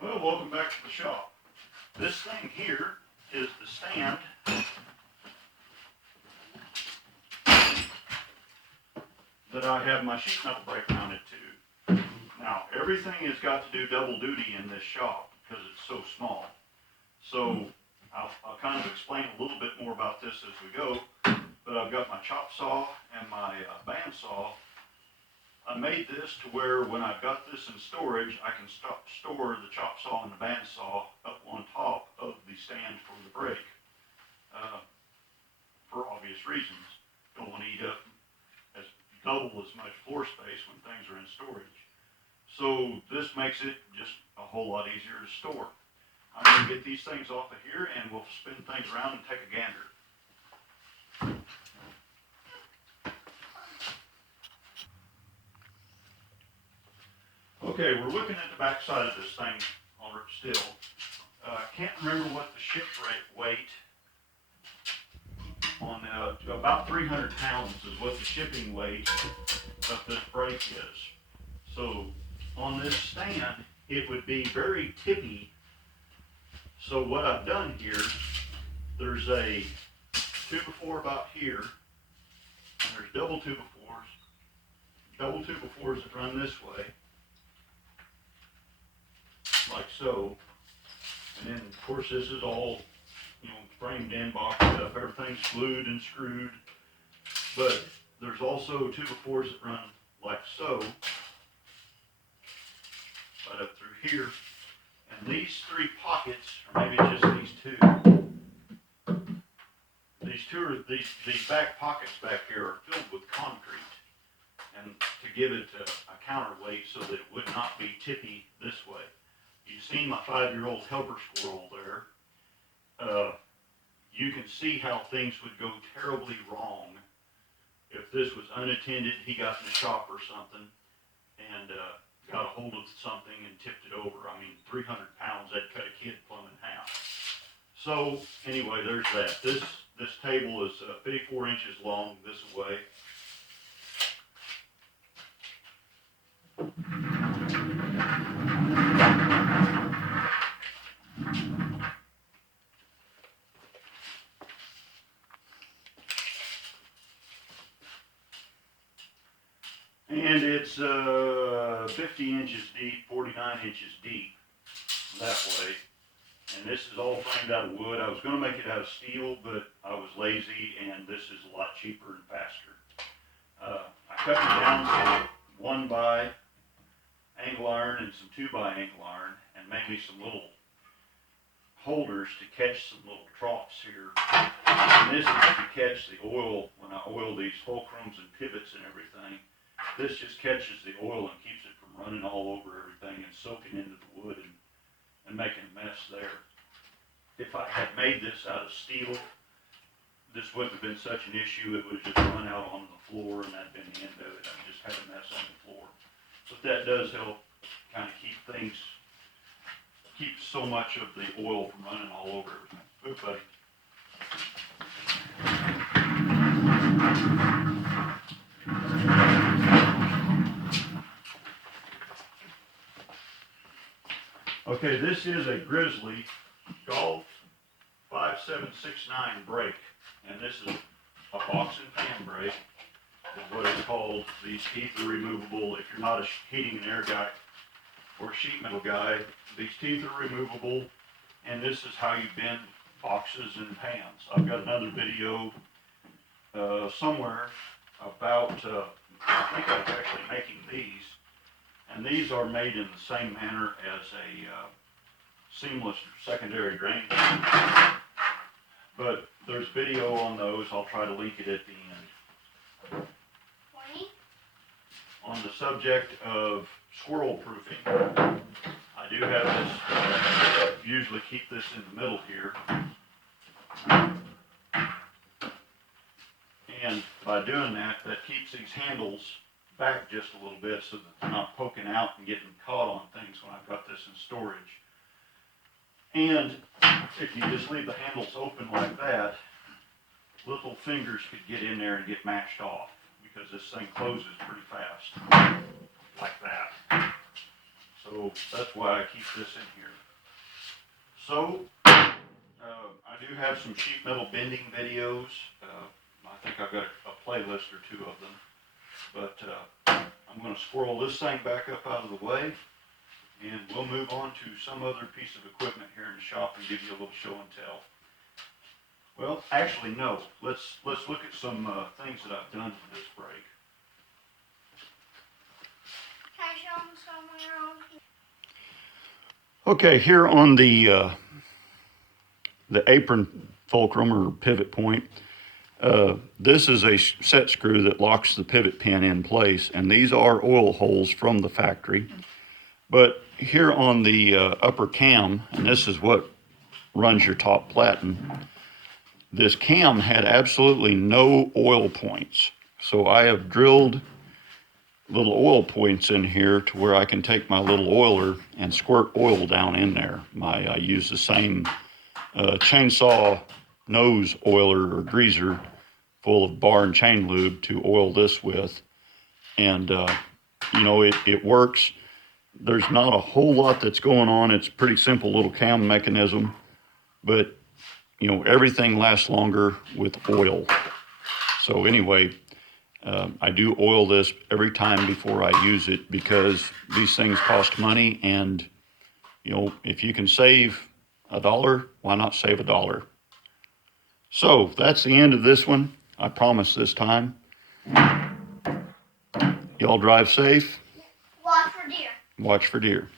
Well, welcome back to the shop. This thing here is the stand that I have my sheet metal brake mounted to. Now, everything has got to do double duty in this shop because it's so small. So, I'll kind of explain a little bit more about this as we go, but I've got my chop saw and my band saw. I made this to where when I've got this in storage, I can store the chop saw and the band saw up on top of the stand for the brake, for obvious reasons. Don't want to eat up double as much floor space when things are in storage. So this makes it just a whole lot easier to store. I'm going to get these things off of here and we'll spin things around and take a gander. Okay, we're looking at the back side of this thing still. Can't remember what the ship weight on about 300 pounds is what the shipping weight of this brake is. So on this stand, it would be very tippy. So what I've done here, there's a 2x4 about here, and there's double 2x4s that run this way, like so. And then of course this is all, framed in, boxed up, everything's glued and screwed. But there's also 2x4s that run like so, right up through here. And these three pockets, or maybe just these two, these back pockets back here are filled with concrete, and to give it a counterweight so that it would not be tippy this way. You've seen my 5-year-old helper squirrel there. You can see how things would go terribly wrong if this was unattended. He got in the shop or something and got a hold of something and tipped it over. I mean, 300 pounds, that'd cut a kid plumb in half. So anyway, there's that. This table is 54 inches long this way. And it's 50 inches deep, 49 inches deep that way. And this is all framed out of wood. I was going to make it out of steel, but I was lazy, and this is a lot cheaper and faster. I cut it down to 1x angle iron and some 2x angle iron, and made me some little holders to catch some little troughs here. And this is to catch the oil when I oil these fulcrums and pivots and everything. This just catches the oil and keeps it from running all over everything and soaking into the wood and making a mess there. If I had made this out of steel, this wouldn't have been such an issue. It would have just run out on the floor and that'd been the end of it. I just had a mess on the floor. But that does help kind of keep so much of the oil from running all over everything. Good, buddy. Okay, this is a Grizzly Golf 5769 brake, and this is a box and fan brake, is what it's called. These teeth are removable. If you're not a heating and air guy or sheet metal guy, these teeth are removable, and this is how you bend boxes and pans. I've got another video somewhere about, I think I was actually making these, and these are made in the same manner as a seamless secondary drain. But there's video on those. I'll try to link it at the end. 20? On the subject of squirrel proofing, I do have this, usually keep this in the middle here. And by doing that, that keeps these handles back just a little bit so that they're not poking out and getting caught on things when I've got this in storage. And if you just leave the handles open like that, little fingers could get in there and get mashed off because this thing closes pretty fast, like that. So So that's why I keep this in here. So, I do have some sheet metal bending videos. I think I've got a playlist or two of them. But I'm going to squirrel this thing back up out of the way, and we'll move on to some other piece of equipment here in the shop and give you a little show and tell. Well, actually, no. Let's look at some things that I've done for this break. Can I show them somewhere on here? Okay, here on the apron fulcrum or pivot point, this is a set screw that locks the pivot pin in place, and these are oil holes from the factory. But here on the upper cam, and this is what runs your top platen, this cam had absolutely no oil points. So I have drilled little oil points in here to where I can take my little oiler and squirt oil down in there. I use the same chainsaw nose oiler or greaser full of bar and chain lube to oil this with. And, you know, it works. There's not a whole lot that's going on. It's a pretty simple little cam mechanism, but, you know, everything lasts longer with oil. So anyway, I do oil this every time before I use it because these things cost money, and, you know, if you can save $1, why not save $1? So that's the end of this one. I promise this time. Y'all drive safe. Watch for deer. Watch for deer.